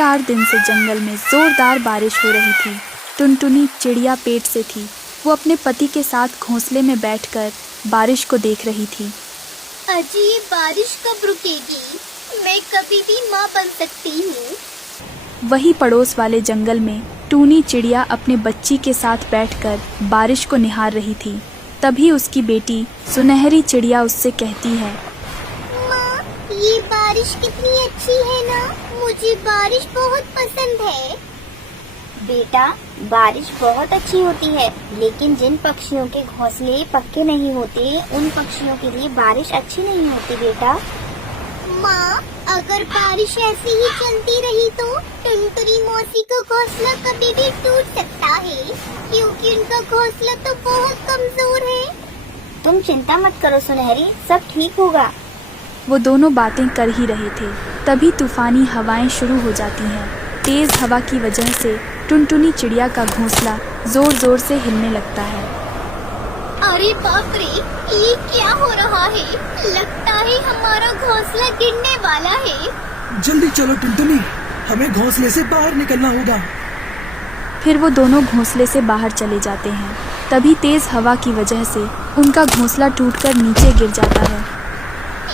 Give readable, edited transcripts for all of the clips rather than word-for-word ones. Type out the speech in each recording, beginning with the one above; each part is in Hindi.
4 दिन से जंगल में जोरदार बारिश हो रही थी। टुनटुनी चिड़िया पेट से थी। वो अपने पति के साथ घोंसले में बैठकर बारिश को देख रही थी। अजी, ये बारिश कब रुकेगी? मैं कभी भी माँ बन सकती हूँ। वही पड़ोस वाले जंगल में टूनी चिड़िया अपने बच्ची के साथ बैठकर बारिश को निहार रही थी। तभी उसकी बेटी सुनहरी चिड़िया उससे कहती है, माँ, ये बारिश कितनी अच्छी है ना। मुझे बारिश बहुत पसंद है। बेटा, बारिश बहुत अच्छी होती है, लेकिन जिन पक्षियों के घोंसले पक्के नहीं होते, उन पक्षियों के लिए बारिश अच्छी नहीं होती बेटा। माँ, अगर बारिश ऐसी ही चलती रही तो टुनटुनी मौसी का घोंसला कभी भी टूट सकता है, क्योंकि उनका घोंसला तो बहुत कमजोर है। तुम चिंता मत करो सुनहरी, सब ठीक होगा। वो दोनों बातें कर ही रहे थे, तभी तूफानी हवाएं शुरू हो जाती हैं। तेज हवा की वजह से टुनटुनी चिड़िया का घोंसला जोर जोर से हिलने लगता है। अरे बाप रे, ये क्या हो रहा है? लगता है हमारा घोंसला गिरने वाला है। जल्दी चलो टुनटुनी, हमें घोंसले से बाहर निकलना होगा। फिर वो दोनों घोंसले से बाहर चले जाते हैं। तभी तेज हवा की वजह से उनका घोंसला टूटकर नीचे गिर जाता है।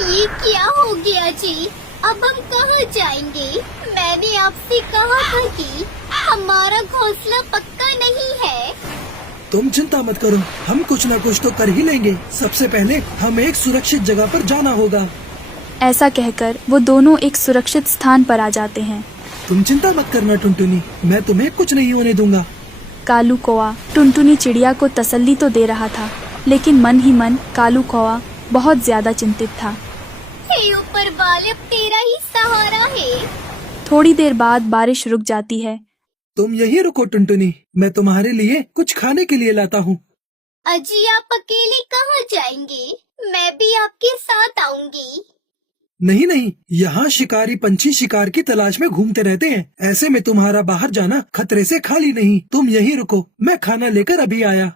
ये क्या हो गया जी? अब हम कहाँ जाएंगे? मैंने आपसे कहा था कि हमारा घोंसला पक्का नहीं है। तुम चिंता मत करो, हम कुछ न कुछ तो कर ही लेंगे। सबसे पहले हमें एक सुरक्षित जगह पर जाना होगा। ऐसा कहकर वो दोनों एक सुरक्षित स्थान पर आ जाते हैं। तुम चिंता मत करना टुनटुनी, मैं तुम्हें कुछ नहीं होने दूंगा। कालू कौआ टुनटुनी चिड़िया को तसल्ली तो दे रहा था, लेकिन मन ही मन कालू कौआ बहुत ज्यादा चिंतित था। हे ऊपर वाले, अब तेरा ही सहारा है। थोड़ी देर बाद बारिश रुक जाती है। तुम यहीं रुको टुनटुनी, मैं तुम्हारे लिए कुछ खाने के लिए लाता हूँ। अजी, आप अकेले कहाँ जाएंगे? मैं भी आपके साथ आऊंगी। नहीं नहीं, यहाँ शिकारी पंछी शिकार की तलाश में घूमते रहते हैं। ऐसे में तुम्हारा बाहर जाना खतरे से खाली नहीं। तुम यहीं रुको, मैं खाना लेकर अभी आया।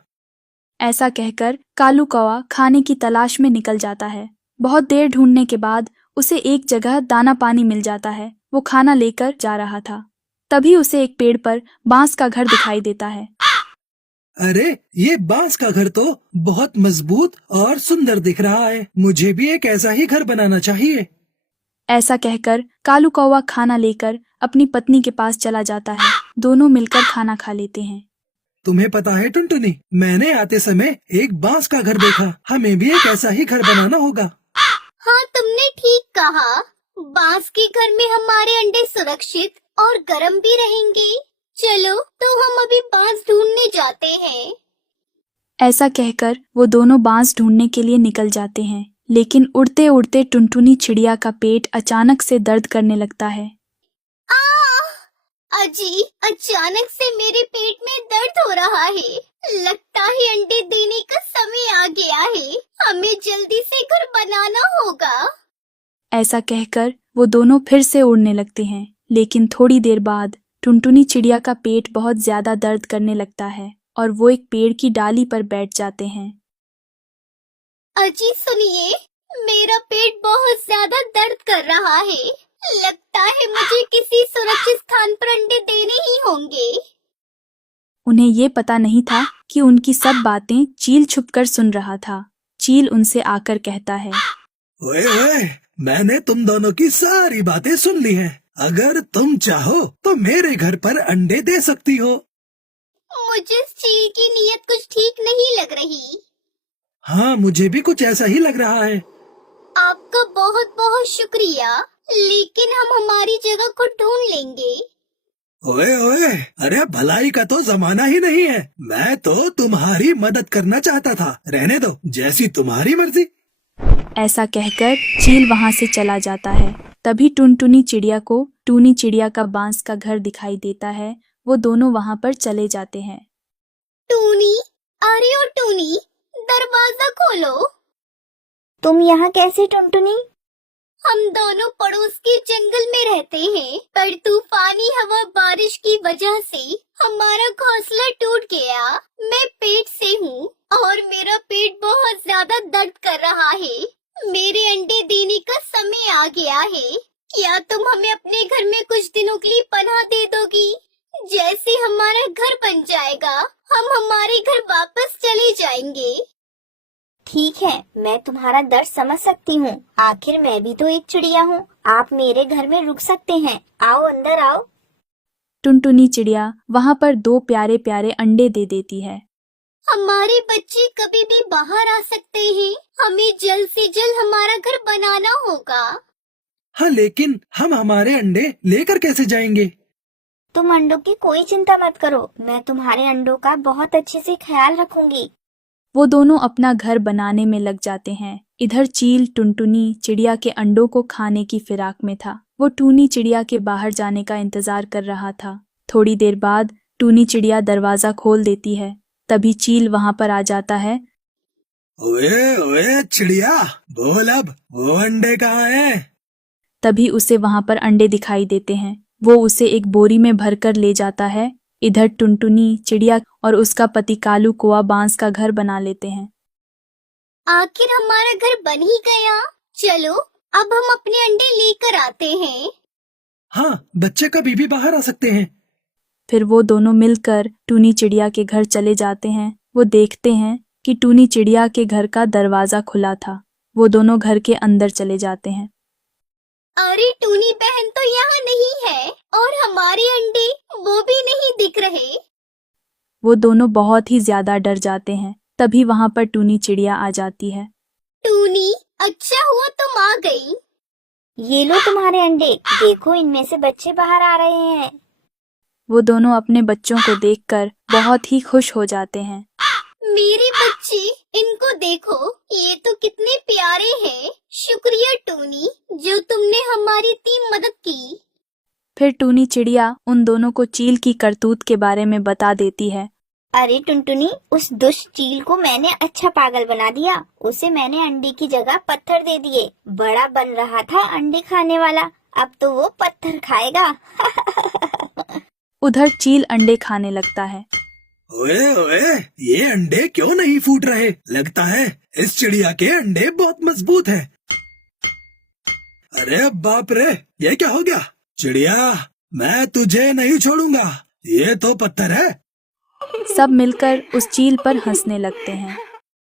ऐसा कहकर कालू कौआ खाने की तलाश में निकल जाता है। बहुत देर ढूंढने के बाद उसे एक जगह दाना पानी मिल जाता है। वो खाना लेकर जा रहा था, तभी उसे एक पेड़ पर बांस का घर दिखाई देता है। अरे, ये बांस का घर तो बहुत मजबूत और सुंदर दिख रहा है। मुझे भी एक ऐसा ही घर बनाना चाहिए। ऐसा कहकर कालू कौवा खाना लेकर अपनी पत्नी के पास चला जाता है। दोनों मिलकर खाना खा लेते हैं। तुम्हें पता है टुनटुनी, मैंने आते समय एक बांस का घर देखा। हमें भी एक ऐसा ही घर बनाना होगा। हाँ, तुमने ठीक कहा। बांस के घर में हमारे अंडे सुरक्षित और गर्म भी रहेंगे। चलो, तो हम अभी बांस ढूंढने जाते हैं। ऐसा कहकर वो दोनों बांस ढूंढने के लिए निकल जाते हैं, लेकिन उड़ते उड़ते टुनटुनी चिड़िया का पेट अचानक से दर्द करने लगता है। अजी, अचानक से मेरे पेट में दर्द हो रहा है। लगता है अंडे देने का समय आ गया है। हमें जल्दी से घर बनाना होगा। ऐसा कहकर वो दोनों फिर से उड़ने लगते हैं, लेकिन थोड़ी देर बाद टुनटुनी चिड़िया का पेट बहुत ज्यादा दर्द करने लगता है और वो एक पेड़ की डाली पर बैठ जाते हैं। अजी सुनिए, मेरा पेट बहुत ज्यादा दर्द कर रहा है। लगता है मुझे किसी सुरक्षित स्थान पर अंडे देने ही होंगे। उन्हें ये पता नहीं था कि उनकी सब बातें चील छुपकर सुन रहा था। चील उनसे आकर कहता है, ओए ओए, मैंने तुम दोनों की सारी बातें सुन ली हैं। अगर तुम चाहो तो मेरे घर पर अंडे दे सकती हो। मुझे इस चील की नीयत कुछ ठीक नहीं लग रही। हाँ, मुझे भी कुछ ऐसा ही लग रहा है। आपका बहुत बहुत शुक्रिया, लेकिन हम हमारी जगह को ढूंढ लेंगे। ओए ओए, अरे भलाई का तो जमाना ही नहीं है। मैं तो तुम्हारी मदद करना चाहता था। रहने दो, जैसी तुम्हारी मर्जी। ऐसा कहकर चील वहां से चला जाता है। तभी टुनटुनी चिड़िया को टूनी चिड़िया का बांस का घर दिखाई देता है। वो दोनों वहां पर चले जाते हैं। टूनी, अरे ओ टूनी, दरवाजा खोलो। तुम यहाँ कैसे टुनटुनी? हम दोनों पड़ोस के जंगल में रहते हैं, पर तूफानी हवा बारिश की वजह से हमारा घोंसला टूट गया। मैं पेट से हूँ और मेरा पेट बहुत ज्यादा दर्द कर रहा है। मेरे अंडे देने का समय आ गया है। क्या तुम हमें अपने घर में कुछ दिनों के लिए पनाह दे दोगी? जैसे हमारा घर बन जाएगा, हम हमारे घर वापस चले जाएंगे। ठीक है, मैं तुम्हारा दर्द समझ सकती हूँ। आखिर मैं भी तो एक चिड़िया हूँ। आप मेरे घर में रुक सकते हैं। आओ, अंदर आओ। टुनटुनी चिड़िया वहाँ पर 2 प्यारे प्यारे अंडे दे देती है। हमारे बच्चे कभी भी बाहर आ सकते हैं। हमें जल्द से जल्द हमारा घर बनाना होगा। हाँ, लेकिन हम हमारे अंडे लेकर कैसे जाएंगे? तुम अंडों की कोई चिंता मत करो। मैं तुम्हारे अंडों का बहुत अच्छे से ख्याल रखूंगी। वो दोनों अपना घर बनाने में लग जाते हैं। इधर चील टुनटुनी चिड़िया के अंडों को खाने की फिराक में था। वो टूनी चिड़िया के बाहर जाने का इंतजार कर रहा था। थोड़ी देर बाद टूनी चिड़िया दरवाजा खोल देती है। तभी चील वहाँ पर आ जाता है। ओए ओए चिड़िया, बोल अब, वो अंडे कहाँ हैं? तभी उसे वहाँ पर अंडे दिखाई देते हैं। वो उसे एक बोरी में भरकर ले जाता है। इधर टुनटुनी चिड़िया और उसका पति कालू कौआ बांस का घर बना लेते हैं। आखिर हमारा घर बन ही गया। चलो अब हम अपने अंडे लेकर आते हैं। हाँ, बच्चे कभी भी बाहर आ सकते हैं। फिर वो दोनों मिलकर टूनी चिड़िया के घर चले जाते हैं। वो देखते हैं कि टूनी चिड़िया के घर का दरवाजा खुला था। वो दोनों घर के अंदर चले जाते हैं। अरे टूनी बहन तो यहाँ नहीं है और हमारे अंडे वो भी नहीं दिख रहे। वो दोनों बहुत ही ज्यादा डर जाते हैं। तभी वहाँ पर टूनी चिड़िया आ जाती है। टूनी, अच्छा हुआ तुम आ गई। ये लो तुम्हारे अंडे। देखो, इनमें से बच्चे बाहर आ रहे हैं। वो दोनों अपने बच्चों को देखकर बहुत ही खुश हो जाते हैं। मेरे बच्चे, इनको देखो, ये तो कितने प्यारे हैं। शुक्रिया टूनी, जो तुमने हमारी इतनी मदद की। फिर टूनी चिड़िया उन दोनों को चील की करतूत के बारे में बता देती है। अरे टुनटुनी, उस दुष्ट चील को मैंने अच्छा पागल बना दिया। उसे मैंने अंडे की जगह पत्थर दे दिए। बड़ा बन रहा था अंडे खाने वाला, अब तो वो पत्थर खाएगा। उधर चील अंडे खाने लगता है। ओए ओए, ये अंडे क्यों नहीं फूट रहे? लगता है इस चिड़िया के अंडे बहुत मजबूत हैं। अरे बाप रे, ये क्या हो गया? चिड़िया, मैं तुझे नहीं छोड़ूंगा। ये तो पत्थर है। सब मिलकर उस चील पर हंसने लगते हैं।